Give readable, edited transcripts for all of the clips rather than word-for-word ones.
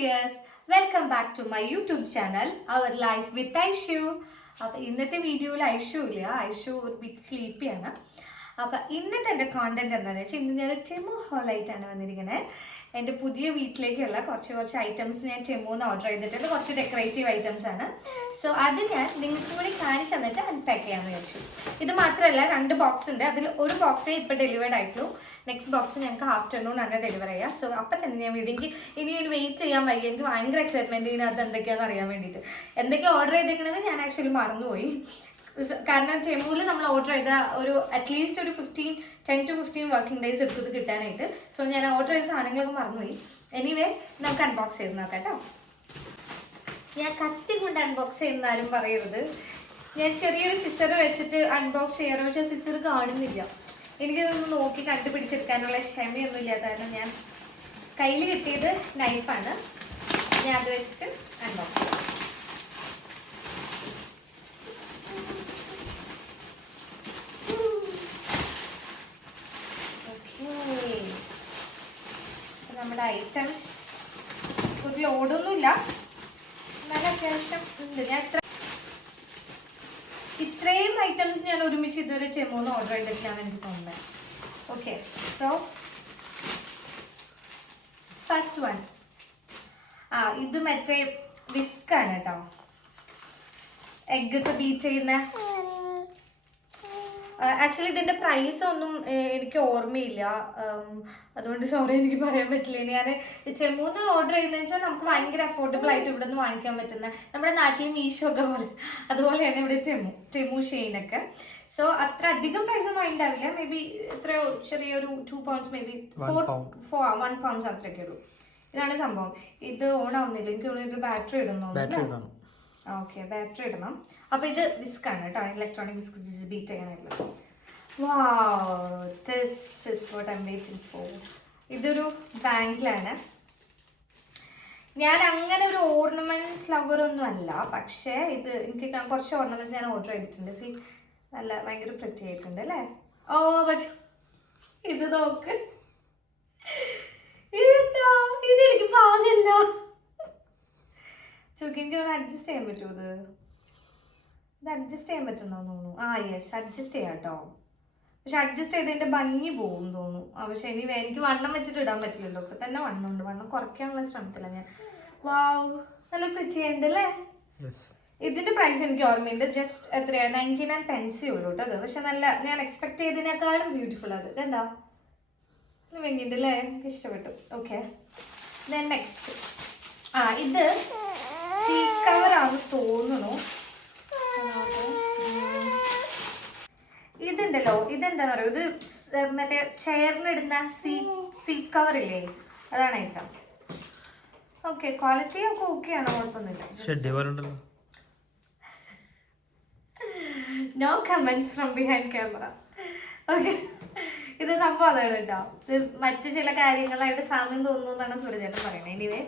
Yes, welcome back to my YouTube channel, Our Life with Aishu. അപ്പോൾ ഇന്നത്തെ വീഡിയോയിൽ ഐഷു ഇല്ല, ഐഷു ഒരു ബിഗ് സ്ലീപ്പിയാണ്. അപ്പോൾ ഇന്നത്തെ എൻ്റെ കോണ്ടന്റ് എന്താണെന്ന് വെച്ചാൽ ഇന്ന് ഞാൻ ടെമോ ഹോളായിട്ടാണ് വന്നിരിക്കുന്നത്. എൻ്റെ പുതിയ വീട്ടിലേക്കുള്ള കുറച്ച് ഐറ്റംസ് ഞാൻ ടെമോന്ന് ഓർഡർ ചെയ്തിട്ടുണ്ട്. കുറച്ച് ഡെക്കറേറ്റീവ് ഐറ്റംസ് ആണ്. സോ അത് ഞാൻ നിങ്ങൾക്ക് കൂടി കാണിച്ചു തന്നിട്ട് അൺപാക്ക് ചെയ്യാമെന്ന് വിചാരിച്ചു. ഇത് മാത്രമല്ല 2 ബോക്സ് ഉണ്ട്. അതിൽ ഒരു ബോക്സേ ഇപ്പോൾ ഡെലിവേർഡ് ആയിട്ടുള്ളൂ. നെക്സ്റ്റ് ബോക്സ് ഞങ്ങൾക്ക് ആഫ്റ്റർനൂൺ ആണ് ഡെലിവറി ചെയ്യുക. സോ അപ്പം തന്നെ ഞാൻ ഇനി വെയിറ്റ് ചെയ്യാൻ വയ്യ. എനിക്ക് ഭയങ്കര എക്സൈറ്റ്മെൻറ്റ് ഇതിനകത്ത് എന്തൊക്കെയാണെന്ന് അറിയാൻ വേണ്ടിയിട്ട്. എന്തൊക്കെയാണ് ഓർഡർ ചെയ്തേക്കണത് ഞാൻ ആക്ച്വലി മറന്നുപോയി. കാരണം ടെമോയിൽ നമ്മൾ ഓർഡർ ചെയ്ത ഒരു അറ്റ്ലീസ്റ്റ് ഒരു 10 to 15 വർക്കിംഗ് ഡേയ്സ് എടുത്തത് കിട്ടാനായിട്ട്. സോ ഞാൻ ഓർഡർ ചെയ്ത സാധനങ്ങളൊക്കെ മറന്നുപോയി. എനിവേ നമുക്ക് അൺബോക്സ് ചെയ്ത് നോക്കാം കേട്ടോ. ഞാൻ കത്തി കൊണ്ട് അൺബോക്സ് ചെയ്യുന്നാലും പറയരുത്. ഞാൻ ചെറിയൊരു സിസ്റ്റർ വെച്ചിട്ട് അൺബോക്സ് ചെയ്യാറ്, പക്ഷേ സിസ്റ്റർ കാണുന്നില്ല. എനിക്കിതൊന്ന് നോക്കി കണ്ടുപിടിച്ചെടുക്കാനുള്ള ക്ഷമയൊന്നും ഇല്ലാത്ത കാരണം ഞാൻ കയ്യിൽ കിട്ടിയത് നൈഫാണ്. ഞാൻ അത് വെച്ചിട്ട് അൺബോക്സ് ചെയ്യാം. നമ്മുടെ ഐറ്റംസ് ഒരു ലോഡൊന്നുമില്ല, നല്ല അത്യാവശ്യം ഉണ്ട്. ഞാൻ ഇത്രയും ഐറ്റംസ് ഞാൻ ഒരുമിച്ച് ഇതുവരെ ടെമോന്ന് ഓർഡർ ചെയ്തിട്ടാണ് എനിക്ക് തോന്നുന്നത്. ഓക്കെ, സോ ഫസ്റ്റ് വൺ ഇത് മറ്റേ വിസ്കാണ് കേട്ടോ. എഗ്ഗൊക്കെ ബീറ്റ് ചെയ്യുന്ന. ആക്ച്വലി ഇതിൻ്റെ പ്രൈസ് ഒന്നും എനിക്ക് ഓർമ്മയില്ല, അതുകൊണ്ട് സോറി എനിക്ക് പറയാൻ പറ്റില്ല. ഞാൻ ടെമോന്ന് ഓർഡർ ചെയ്യുന്നതെന്ന് വെച്ചാൽ നമുക്ക് ഭയങ്കര അഫോർഡബിൾ ആയിട്ട് ഇവിടെ നിന്ന് വാങ്ങിക്കാൻ പറ്റുന്ന, നമ്മുടെ നാട്ടിൽ മീഷോ ഒക്കെ പോലെ അതുപോലെയാണ് ഇവിടെ ടെമു ഷെയിനൊക്കെ. സോ അത്ര അധികം പ്രൈസ് ഒന്നും ഉണ്ടാവില്ല. മേ ബി എത്രയോ ചെറിയൊരു 2 pounds, മേ ബി 1 pounds അത്രയൊക്കെ ഉള്ളൂ. ഇതാണ് സംഭവം. ഇത് ഓൺ ആവുന്നില്ല, എനിക്ക് തോന്നുന്നു ബാറ്ററി ഇടുന്നു. ഓക്കെ, ബാറ്ററി ഇടണം. അപ്പോൾ ഇത് വിസ്കാണ് കേട്ടോ, ഇലക്ട്രോണിക് വിസ്ക് ബീറ്റ് ചെയ്യാനായിട്ടുള്ളത്. Wow, this is what I am waiting for. ഇതൊരു ബാങ്കിലാണ്. ഞാൻ അങ്ങനെ ഒരു ഓർണമെന്റ്സ് ലവർ ഒന്നും അല്ല, പക്ഷേ ഇത് എനിക്ക് കുറച്ച് ഓർണമെന്റ്സ് ഞാൻ ഓർഡർ ചെയ്തിട്ടുണ്ട്. സി, നല്ല ഭയങ്കര പ്രിറ്റി ആയിട്ടുണ്ട് അല്ലേ? ഓ, പക്ഷെ ഇത് നോക്ക്, ഇതെനിക്ക് പാകല്ല. എനിക്ക് അഡ്ജസ്റ്റ് ചെയ്യാൻ പറ്റുമോ? ഇത് അഡ്ജസ്റ്റ് ചെയ്യാൻ പറ്റുന്നോ തോന്നുന്നു. യെസ്, അഡ്ജസ്റ്റ് ചെയ്യാം കേട്ടോ. പക്ഷെ അഡ്ജസ്റ്റ് ചെയ്തതിൻ്റെ ഭംഗി പോകും തോന്നുന്നു. പക്ഷെ എനിക്ക് വണ്ണം വെച്ചിട്ട് ഇടാൻ പറ്റില്ലല്ലോ. ഇപ്പം തന്നെ വണ്ണമുണ്ട്, വണ്ണം കുറയ്ക്കാനുള്ള ശ്രമത്തില്ല ഞാൻ. വാവ്, നല്ല പ്രിറ്റി ഉണ്ട് അല്ലേ? ഇതിന്റെ പ്രൈസ് എനിക്ക് ഓർമ്മയുണ്ട്. ജസ്റ്റ് എത്രയാണ്, 99 pence ഉള്ളൂ കേട്ടോ. അത് പക്ഷെ നല്ല, ഞാൻ എക്സ്പെക്ട് ചെയ്തതിനേക്കാളും ബ്യൂട്ടിഫുൾ. അത് കണ്ടോ, ഭംഗിയുണ്ട് അല്ലേ? എനിക്ക് ഇഷ്ടപ്പെട്ടു. ഓക്കെ, ദെൻ നെക്സ്റ്റ് ഇത് സീറ്റ് കവറാണെന്ന് തോന്നുന്നു. ഇതുണ്ടല്ലോ, ഇതെന്താന്ന് പറയുക, ഇത് മറ്റേ ചെയറിലിടുന്ന സീറ്റ് കവർ ഇല്ലേ, അതാണ് ഐറ്റം. ഓക്കെ, ക്വാളിറ്റി ഒക്കെ ഓക്കെ ആണോ? കുഴപ്പമൊന്നുമില്ല. No comments from behind camera. Okay, ഇത് സംഭവം അതാണ് കേട്ടോ. ഇത് മറ്റു ചില കാര്യങ്ങളായിട്ട് സാമ്യം തോന്നുന്നു എന്നാണ് സൂര്യചേട്ടൻ പറയുന്നത്. എനിവേ,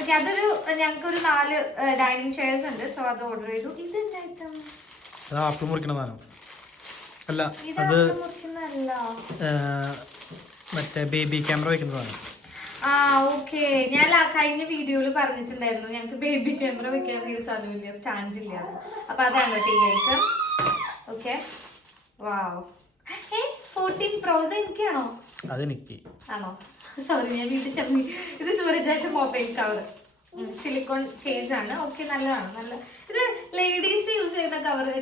ഓക്കെ, അതൊരു ഞങ്ങൾക്കൊരു 4 ഡൈനിങ് ചെയർസ് ഉണ്ട്. സോ അത് ഓർഡർ ചെയ്തു. ഇതെന്താ ഐറ്റം? അല്ല, അത് മറ്റേ ബേബി ക്യാമറ വെക്കുന്നതാണ്. ഓക്കെ, ഞാൻ കഴിഞ്ഞ വീഡിയോയിൽ പറഞ്ഞിട്ടുണ്ടായിരുന്നു ഞങ്ങൾക്ക് ബേബി ക്യാമറ വെക്കാൻ സാധനമില്ല, സ്റ്റാൻഡ് ഇല്ല. അപ്പൊ അതാണ് കേട്ടോ ഈ ഐറ്റം. ഓക്കെ, വാവ്. 14 Pro ഇത് എനിക്കാണോ? അതെനിക്ക് ആണോ? സോറി, ഞാൻ വീട്ടിൽ ചെമ്മി. ഇത് സൂരജായിട്ട് മൊബൈൽ കവർ, സിലിക്കോൺ കേസ് ആണ്. ഓക്കെ, നല്ലതാണ്. നല്ല ഇത് ലേഡീസ് യൂസ് ചെയ്യുന്ന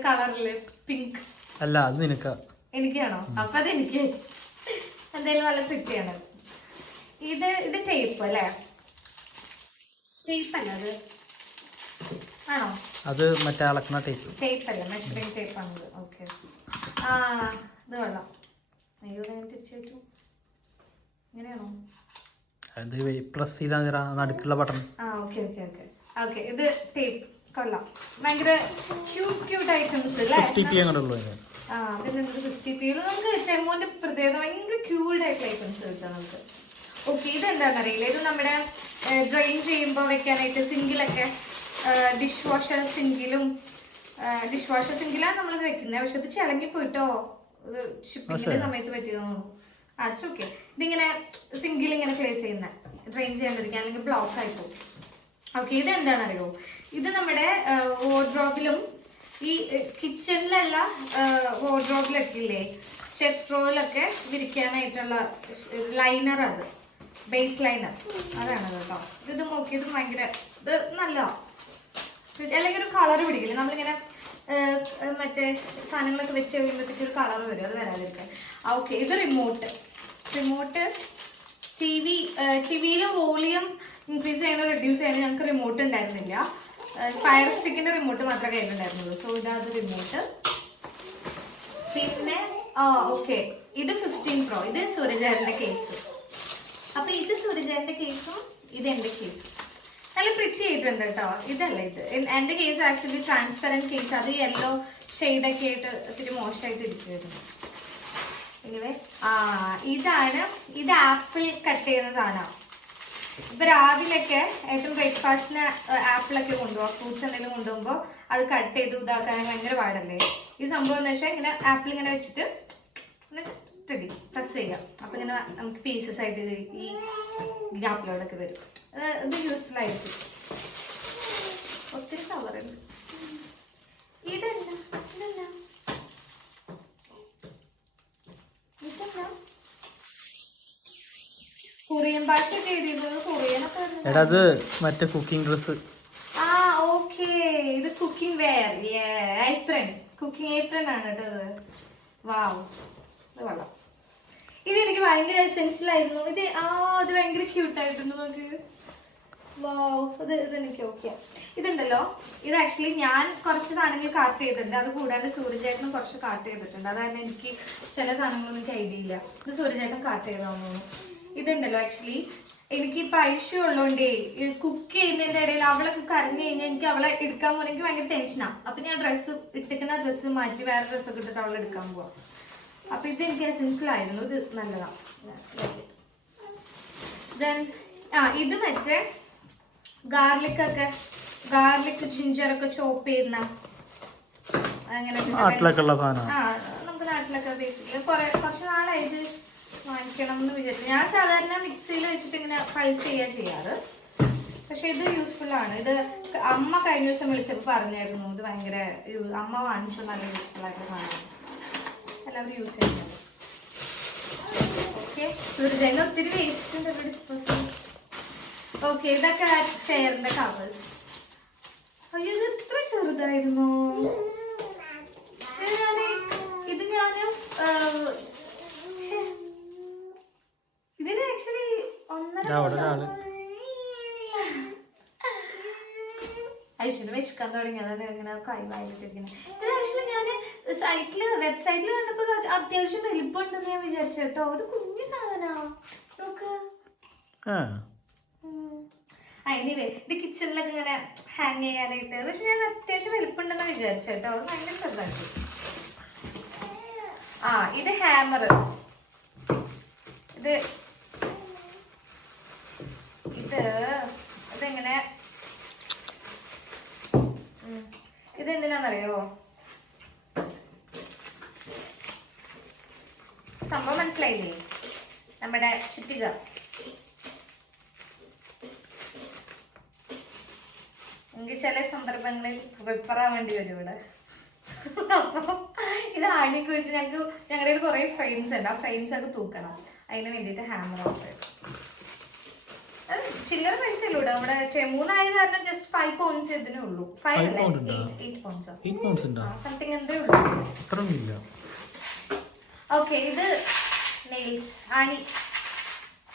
കളറില് പിങ്ക് അല്ല, അത് നിനക്ക്. എനിക്കാണോ? അപ്പൊ അത് എനിക്ക് എന്തായാലും നല്ല പ്രിറ്റിയാണ്. ഇത് ടേപ്പ് അല്ലേ? ടേപ്പ് അല്ല അത്, ആണോ? അത് മറ്റേ അളക്കുന്ന ടേപ്പ് അല്ല, മെഷറിംഗ് ടേപ്പ് ആണത്. ഓക്കെ, ഇത് കൊള്ളാം. അയ്യോ, ഞാൻ തിരിച്ചു വെച്ചു. ഇങ്ങനെയാണോ? പ്രസ് ചെയ്താൽ നടുക്കുള്ള button. Okay okay okay okay, ഇത് ടേപ്പ് കൊള്ളാം. ഭയങ്കര ക്യൂട്ട് ഐറ്റംസ് അല്ലേ? 50p അങ്ങോട്ടുള്ളൂ. അതിനെന്ത് 50p നമുക്ക് ടെമോന്റെ പ്രത്യേകത, ഭയങ്കര ക്യൂട്ട് ആയിട്ടുള്ള ഐറ്റംസ് കിട്ടാം നമുക്ക്. ഓക്കെ, ഇതെന്താണെന്നറിയില്ല. ഇത് നമ്മുടെ ഡ്രെയിൻ ചെയ്യുമ്പോൾ വെക്കാനായിട്ട് സിങ്കിലൊക്കെ, ഡിഷ് വാഷർ സിങ്കിലാണ് നമ്മളിത് വെക്കുന്നത്. പക്ഷെ ഇത് ചിളങ്ങിപ്പോയിട്ടോ, ഷിപ്പിങ്ങിന്റെ സമയത്ത് പറ്റിയതെന്ന് തോന്നുന്നു. ഓക്കെ, ഇതിങ്ങനെ സിങ്കിൽ ഇങ്ങനെ പ്ലേസ് ചെയ്യുന്ന ഡ്രെയിൻ ചെയ്യാണ്ടിരിക്കാൻ, അല്ലെങ്കിൽ ബ്ലോക്ക് ആയി പോകും. ഓക്കെ, ഇതെന്താണെന്നറിയോ? ഇത് നമ്മുടെ വാർഡ്രോബിലും ഈ കിച്ചണിലുള്ള വാർഡ്രോബിലൊക്കെ ഇല്ലേ, ചെസ്റ്റ് റോയിലൊക്കെ വിരിക്കാനായിട്ടുള്ള ലൈനർ, അത് ബേസ് ലൈനർ, അതാണ് കേട്ടോ. ഇത് നോക്കിയത് ഭയങ്കര ഇത് നല്ലതാണ്. അല്ലെങ്കിൽ ഒരു കളർ പിടിക്കില്ല, നമ്മളിങ്ങനെ മറ്റേ സാധനങ്ങളൊക്കെ വെച്ച് കഴിയുമ്പോഴത്തേക്ക് ഒരു കളർ വരും, അത് വരാതിരിക്കാൻ. ഓക്കെ, ഇത് റിമോട്ട്. ടിവിയിൽ വോളിയം ഇൻക്രീസ് ചെയ്യാനോ റെഡ്യൂസ് ചെയ്യാനോ ഞങ്ങൾക്ക് റിമോട്ട് ഉണ്ടായിരുന്നില്ല. ഫയർ സ്റ്റിക്കിന്റെ റിമോട്ട് മാത്രമേ കയ്യിലുണ്ടായിരുന്നുള്ളൂ. സോ ഇതാണ് റിമോട്ട്. പിന്നെ ഓക്കെ, ഇത് 15 Pro. ഇത് സൂരജേട്ടന്റെ കേസ്. അപ്പൊ ഇത് സൂരജേട്ടന്റെ കേസും ഇത് എന്റെ കേസും നല്ല പ്രിറ്റി ആയിട്ടുണ്ട് കേട്ടോ. ഇതല്ല, ഇത് എന്റെ കേസ് ആക്ച്വലി ട്രാൻസ്പെറന്റ് കേസ്. അത് യെല്ലോ ഷെയ്ഡൊക്കെ ആയിട്ട് ഒത്തിരി മോശമായിട്ട് ഇരിക്കുമായിരുന്നു. എനിവേ, ഇത് ആപ്പിൾ കട്ട് ചെയ്യുന്ന സാധനമാണ്. ഇപ്പൊ രാവിലെയൊക്കെ ഏറ്റവും ബ്രേക്ക്ഫാസ്റ്റിന് ആപ്പിളൊക്കെ കൊണ്ടുപോകാം, ഫ്രൂട്ട്സ് എന്തെങ്കിലും കൊണ്ടുപോകുമ്പോൾ അത് കട്ട് ചെയ്ത് ഇതാക്കാൻ ഭയങ്കര പാടല്ലേ. ഈ സംഭവം എന്ന് വെച്ചാൽ ഇങ്ങനെ ആപ്പിൾ ഇങ്ങനെ വെച്ചിട്ട് റെഡി പ്രസ് ചെയ്യാം. അപ്പൊ ഇങ്ങനെ നമുക്ക് പീസസ് ആയിട്ട് ഈ ഗ്യാപ്പിലോടൊക്കെ വരും. ഇത് യൂസ്ഫുൾ ആയിരിക്കും. ഒത്തിരി കവറുണ്ട്. കൊറിയൻ ഭാഷയൊക്കെ എഴുതിയത് കൊറിയനൊക്കെ. അത് മറ്റേ കുക്കിംഗ് ഡ്രസ്. ഓക്കെ, ഇത് cooking wear, apron, cooking apron ആണ് കേട്ടോ ഇത്. വാവ്, ഇത് കൊള്ളാം. ഇത് എനിക്ക് ഭയങ്കര എസെൻഷ്യൽ ആയിരുന്നു. ഇത് ഇത് ഭയങ്കര ക്യൂട്ടായിട്ടുണ്ട് നോക്ക്. വാവ്, ഇതെനിക്ക് ഓക്കെ. ഇതുണ്ടല്ലോ, ഇത് ആക്ച്വലി ഞാൻ കുറച്ച് സാധനങ്ങൾ കാർട്ട് ചെയ്തിട്ടുണ്ട്. അത് കൂടാതെ സൂര്യചേട്ടനും കുറച്ച് കാർട്ട് ചെയ്തിട്ടുണ്ട്. അതായത് എനിക്ക് ചില സാധനങ്ങളൊന്നും എനിക്ക് ഐഡിയ ഇല്ല. ഇത് സൂര്യചേട്ടൻ കാർട്ട് ചെയ്താണെന്ന് തോന്നുന്നു. ഇതുണ്ടല്ലോ, ആക്ച്വലി എനിക്കിപ്പോൾ ഐഷ്യൂ ഉള്ളതുകൊണ്ടേ കുക്ക് ചെയ്യുന്നതിൻ്റെ ഇടയിൽ അവളൊക്കെ കരഞ്ഞു കഴിഞ്ഞാൽ എനിക്ക് അവളെ എടുക്കാൻ പോകുമ്പോൾ എനിക്ക് ഭയങ്കര ടെൻഷനാണ്. അപ്പം ഞാൻ ഇട്ടിക്കുന്ന ഡ്രസ്സ് മാറ്റി വേറെ ഡ്രസ്സൊക്കെ ഇട്ടിട്ട് അവളെ എടുക്കാൻ പോവാം. അപ്പം ഇത് എനിക്ക് എസെൻഷ്യൽ ആയിരുന്നു. ഇത് നല്ലതാണ്. ദെൻ ഇത് മറ്റേ ഗാർലിക് ജിഞ്ചറൊക്കെ ചോപ്പ് ചെയ്യുന്ന അങ്ങനെ നമുക്ക് നാട്ടിലൊക്കെ ബേസിക്കലി കുറച്ച് നാളായിട്ട് വാങ്ങിക്കണം എന്ന് വിചാരിച്ചു. ഞാൻ സാധാരണ മിക്സിയിൽ വെച്ചിട്ട് ഇങ്ങനെ പൾസ് ചെയ്യാറ്. പക്ഷെ ഇത് യൂസ്ഫുൾ ആണ്. ഇത് അമ്മ കഴിഞ്ഞ ദിവസം വിളിച്ചപ്പോൾ പറഞ്ഞായിരുന്നു ഇത് ഭയങ്കര അമ്മ വാങ്ങിച്ചു, നല്ല യൂസ്ഫുൾ ആയിട്ട് സാധനം, എല്ലാവരും യൂസ് ചെയ്യുന്നത്. ഓക്കെ, സൂര്യജന് ഒത്തിരി വേസ്റ്റ് ഉണ്ട് ഡിസ്പോസൽ. ഓക്കെ, ഇതൊക്കെ ചെയറിന്റെ കവേഴ്സ്. അയ്യോ, ഇത് ഇത്ര ചെറുതായിരുന്നു. ഇത് ഞാനും ഇതിന് ആക്ച്വലി 1.5 ഐശ്വര്യ വിശക്കാൻ തുടങ്ങി. അതാണ് ഇങ്ങനെ കൈവായിട്ടിരിക്കുന്നത്. ഇത് ആക്ച്വലി ഞാൻ വെബ്സൈറ്റിൽ കണ്ടപ്പോൾ അത്യാവശ്യം വലിപ്പമുണ്ടെന്ന് ഞാൻ വിചാരിച്ചു കേട്ടോ. ഇത് കുഞ്ഞു സാധനമാണ് നോക്ക്. എനിവേ, ഇത് കിച്ചണിലൊക്കെ ഇങ്ങനെ ഹാങ് ചെയ്യാനായിട്ട്. പക്ഷെ ഞാൻ അത്യാവശ്യം വലിപ്പമുണ്ടെന്ന് വിചാരിച്ചു കേട്ടോ. അത് ഭയങ്കര ചെറുതായിട്ട്. ഇത് ഹാമർ. ഇതെങ്ങനെ ഇതെന്തിനാന്നറിയോ? സംഭവം മനസ്സിലായില്ലേ? നമ്മുടെ ചുറ്റിക. എനിക്ക് ചില സന്ദർഭങ്ങളിൽ വെപ്പറാൻ വേണ്ടി വരും ഇവിടെ. അപ്പം ഇത് ആണിക്ക് വെച്ച് ഞങ്ങളുടെ കുറെ ഫ്രെയിംസ് ഉണ്ട്. ആ ഫ്രെയിംസ് ഒക്കെ തൂക്കണം. അതിന് വേണ്ടിയിട്ട് ഹാമർ ഓഫ്. ചില്ലറ പൈസ ഉള്ളൂ നമ്മുടെ 3 ആയത് കാരണം ജസ്റ്റ് 5 pounds ഇതിനേ ഉള്ളൂ. 8 pounds സംതിങ് എന്തേ ഉള്ളൂ. ഓക്കെ, ഇത് നെയിൽസ് ആണി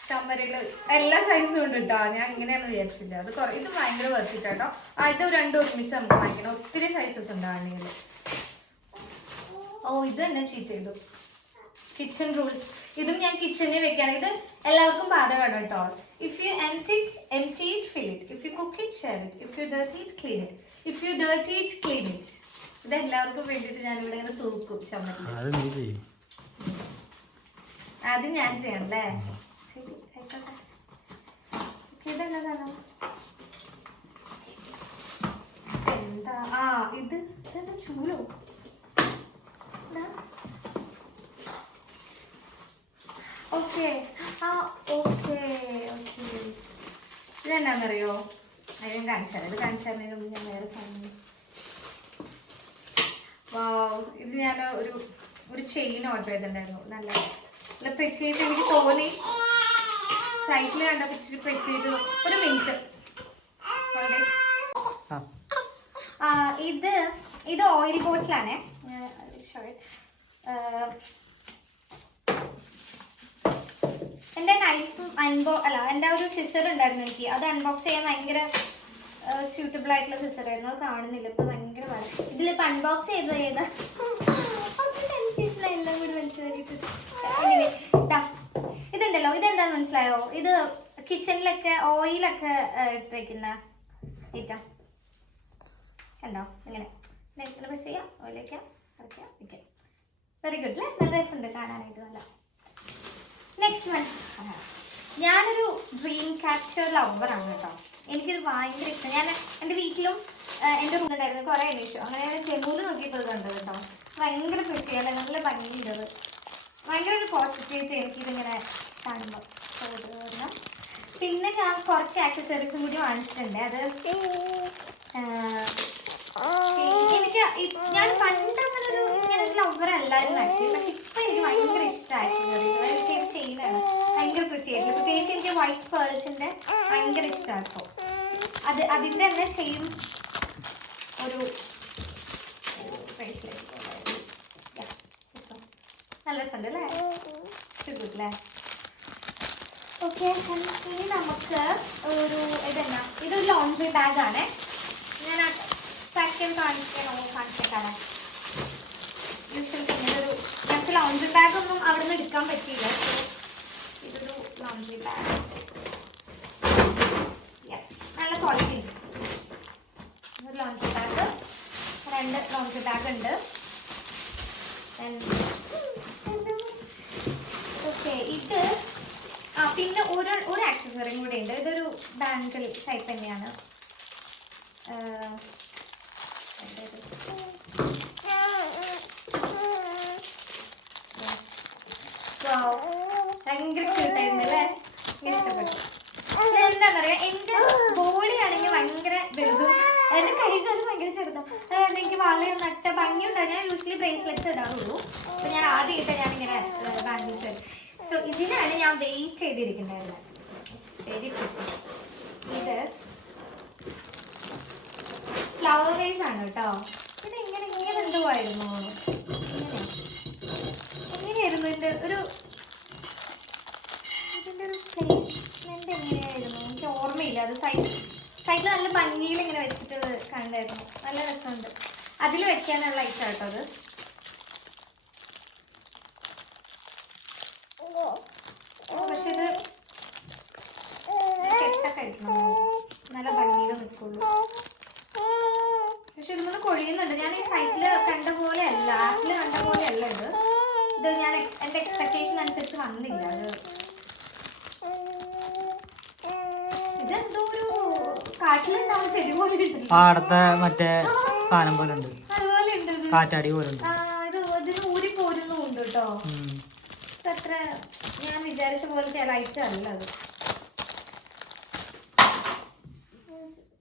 ചമ്മരയില് എല്ലാ സൈസും ഉണ്ട് കേട്ടോ. ഞാൻ ഇങ്ങനെയാണെന്ന് വിചാരിച്ചില്ല. ഇത് ഭയങ്കര വർത്തിട്ട് കേട്ടോ. ഇത് 2 ഒരുമിച്ച് നമുക്ക് വാങ്ങിക്കണം. ഒത്തിരി സൈസസ് ഉണ്ട് ആണികള്. ഇത് തന്നെ ചീറ്റ് ചെയ്തു. Kitchen rules. ഇതും ഞാൻ കിച്ചണിൽ വെക്കാണ്. ഇത് എല്ലാവർക്കും ബാധകമാണ് കേട്ടോ. If you empty it, fill it. If you cook it, share it. If you dirty it, clean it. If you dirty it, clean it. ഇത് എല്ലാവർക്കും വേണ്ടിയിട്ട് ഞാൻ ഇവിടെ ഇങ്ങനെ തൂക്കും ചമ്മത്തിൽ. അത് ഞാൻ ചെയ്യണല്ലേ? ശരി, ആയിക്കോട്ടെ. ഇതെന്നാ സാധനം? എന്താ ഇതെന്താ ചൂലോ? Okay. Okay. എന്നാന്നറിയോ, അത് ഞാൻ കാണിച്ചാൽ ഇത് കാണിച്ചാൽ മുമ്പ് ഞാൻ വേറെ സാധനം. വാവ്, ഇത് ഞാൻ ഒരു ചെയിൻ ഓർഡർ ചെയ്തിട്ടുണ്ടായിരുന്നു. നല്ല നല്ല പ്രത്യേകിച്ച് എനിക്ക് തോന്നി, സൈറ്റിൽ കണ്ടപ്പോൾ ഇച്ചിരി പ്രത്യേകിച്ച്. ഒരു മിനിറ്റ്. ഇത് ഓയിൽ ബോട്ടിലാണേ. എൻ്റെ നൈഫും എൻ്റെ ഒരു സിസർ ഉണ്ടായിരുന്നു എനിക്ക്. അത് അൺബോക്സ് ചെയ്യാൻ ഭയങ്കര സ്യൂട്ടബിൾ ആയിട്ടുള്ള സിസർ ആയിരുന്നു. അത് കാണുന്നില്ല ഇപ്പൊ, ഭയങ്കര ഇതിലിപ്പോ അൺബോക്സ് ചെയ്ത് ചെയ്ത എല്ലാം കൂടി വലിച്ചു കയറിയിട്ട്. ഇതുണ്ടല്ലോ, ഇതെന്താന്ന് മനസ്സിലായോ? ഇത് കിച്ചണിലൊക്കെ ഓയിലൊക്കെ എടുത്ത് വെക്കുന്ന ഐറ്റം. കണ്ടോ? ഇങ്ങനെ പ്രസ് ചെയ്യാം, ഓയിലേക്ക് ഇറക്കാം, വയ്ക്കാം. വെരി ഗുഡ് അല്ലേ? നല്ല രസമുണ്ട് കാണാനായിട്ട്. നല്ല നെക്സ്റ്റ് വൺ, ഞാനൊരു ഡ്രീം ക്യാപ്ചർ ലവറാണ് കേട്ടോ. എനിക്കിത് ഭയങ്കര ഇഷ്ടം. ഞാൻ എൻ്റെ വീട്ടിലും എൻ്റെ റൂമിലുണ്ടായിരുന്നു കുറേ അന്വേഷിച്ചു. അങ്ങനെ ഞാൻ ജമ്മുവിൽ നോക്കിയപ്പോൾ കണ്ടത് കേട്ടോ. ഭയങ്കര പ്രത്യേകത, നല്ല ഭംഗിയുണ്ടത്. ഭയങ്കര ഒരു പോസിറ്റിവിറ്റി എനിക്കിതിങ്ങനെ കാണുമ്പോൾ. പിന്നെ ഞാൻ കുറച്ച് ആക്സസറീസും കൂടി വാങ്ങിച്ചിട്ടുണ്ട്. അത് എനിക്ക് ഞാൻ പണ്ട് അങ്ങനൊരു ലവർ അല്ലായിരുന്നു ആക്ച്വലി. പക്ഷെ ഇപ്പം എനിക്ക് ഭയങ്കര ഇഷ്ടമായി ആക്സസറീസ്. ചെയ്യുന്നതാണ് ഭയങ്കര പ്രത്യേകത. പ്രത്യേകിച്ച് എനിക്ക് വൈറ്റ് പേൾസിൻ്റെ ഭയങ്കര ഇഷ്ടമാണ്. ഇപ്പോൾ അതിൻ്റെ തന്നെ സെയിം ഒരു ബ്രേസ്ലെറ്റ് നല്ല രസമുണ്ട് അല്ലേ? ഗുഡ് അല്ലേ? ഓക്കെ, ഇനി നമുക്ക് ഇതൊരു ലോണ്ടറി ബാഗാണ്. ഞാൻ പാക്ക് ചെയ്ത് കാണിച്ചേക്കാണ്. യൂഷ്വലി ഇങ്ങനൊരു ഞങ്ങൾക്ക് ലോണ്ടറി ബാഗൊന്നും അവിടെ നിന്ന് എടുക്കാൻ പറ്റിയില്ല. ഇതൊരു ലോണ്ടറി ബാഗ്, നല്ല ക്വാളിറ്റി ഉണ്ട്. ഒരു ലോണ്ടറി ബാഗ്, 2 ലോണ്ടറി ബാഗ് ഉണ്ട്. ഓക്കെ, ഇത് പിന്നെ ഒരു ആക്സസറിയും കൂടെ ഉണ്ട്. ഇതൊരു ബാങ്കിൾ ടൈപ്പ് തന്നെയാണ്. ഭയങ്കര ക്യൂട്ടായിരുന്നു അല്ലേ? ഇഷ്ടപ്പെട്ടു. എന്താണെന്നറിയാം, എൻ്റെ ബോഡി ആണെങ്കിൽ ഭയങ്കര വലുതും എൻ്റെ കൈകാലും ഭയങ്കര ചെറുതാണ്. അതായത് എനിക്ക് വളരെ നട്ട ഭംഗിയുണ്ടാകും. ഞാൻ യൂഷ്വലി ബ്രേസ്ലെറ്റ്സ് ഇടാറുള്ളൂ. അപ്പോൾ ഞാൻ ആദ്യമായിട്ട് ഞാനിങ്ങനെ ബാങ്കിൾസ്. സോ ഇതിനാണ് ഞാൻ വെയിറ്റ് ചെയ്തിരിക്കുന്നത്. Very good. ഇത് ഫ്ലവർ വേസ് ആണ് കേട്ടോ. ഇത് ഇങ്ങനെ എന്തോ ആയിരുന്നു, എങ്ങനെയായിരുന്നു ഇതിൻ്റെ ഒരു പ്ലേസ്മെന്റ് എങ്ങനെയായിരുന്നു എനിക്ക് ഓർമ്മയില്ല. അത് സൈഡിൽ നല്ല ഭംഗിയിൽ ഇങ്ങനെ വെച്ചിട്ട് കണ്ടായിരുന്നു. നല്ല രസമുണ്ട്. അതിൽ വെക്കാനുള്ള ഐറ്റം കേട്ടോ അത്. പക്ഷെ ഇത് കെട്ടൊക്കെ അടിക്കണം, നല്ല ഭംഗിയിൽ നിൽക്കുള്ളൂ. പക്ഷെ ഇതൊന്ന് കൊഴിയുന്നുണ്ട്. ഞാൻ ഈ സൈറ്റിൽ കണ്ട പോലെ അല്ല, ആപ്പിൽ കണ്ട പോലെ അല്ല ഇത് ഞാൻ എൻ്റെ എക്സ്പെക്ടേഷൻ അനുസരിച്ച് വന്നില്ല. അത് ഇതെന്തോ ഒരു കാട്ടിലുണ്ടാവുന്ന ചെടി പോലെ ഉണ്ട്. പാടത്തെ മറ്റേ സാധനം പോലെ ഉണ്ട്, അതുപോലെ ഉണ്ട്, കാറ്റാടി പോലെ ഉണ്ട്. ഇതിന് ഊരി പോരുന്നുണ്ട് കേട്ടോ. അത്ര ഞാൻ വിചാരിച്ച പോലത്തെ ലൈറ്റ് അല്ല അത്.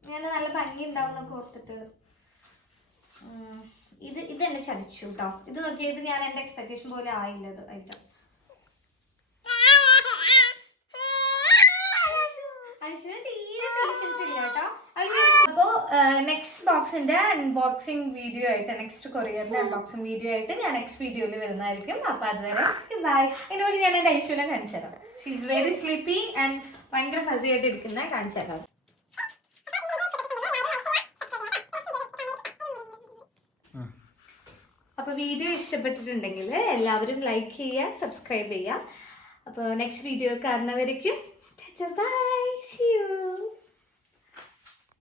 ഞാൻ നല്ല ഭംഗി ഉണ്ടാവുന്നൊക്കെ ഓർത്തിട്ട് ഇത് എന്നെ ചതിച്ചു കേട്ടോ. ഇത് നോക്കിയത് ഞാൻ എൻ്റെ എക്സ്പെക്ടേഷൻ പോലെ ആയില്ല അത് ഐറ്റം. തീരെ പേഷ്യൻസ് ഇല്ല കേട്ടോ. അപ്പോൾ നെക്സ്റ്റ് ബോക്സിന്റെ അൺബോക്സിങ് വീഡിയോ ആയിട്ട്, നെക്സ്റ്റ് കൊറിയറിന്റെ അൺബോക്സിങ് വീഡിയോ ആയിട്ട് ഞാൻ നെക്സ്റ്റ് വീഡിയോയിൽ വരുന്നതായിരിക്കും. അപ്പോൾ അതുവരെ ബൈ. ഇതിനോട് ഞാൻ എൻ്റെ ഐശ്വര്യ കാണിച്ചു തരാം. She is very sleepy and ഭയങ്കര ഫസി ആയിട്ട് ഇരിക്കുന്ന കാണിച്ചു തരാം. അപ്പോൾ വീഡിയോ ഇഷ്ടപ്പെട്ടിട്ടുണ്ടെങ്കിൽ എല്ലാവരും ലൈക്ക് ചെയ്യുക, സബ്സ്ക്രൈബ് ചെയ്യുക. അപ്പോൾ നെക്സ്റ്റ് വീഡിയോ കാണുന്നവരേക്കും ബൈ, സീ യു.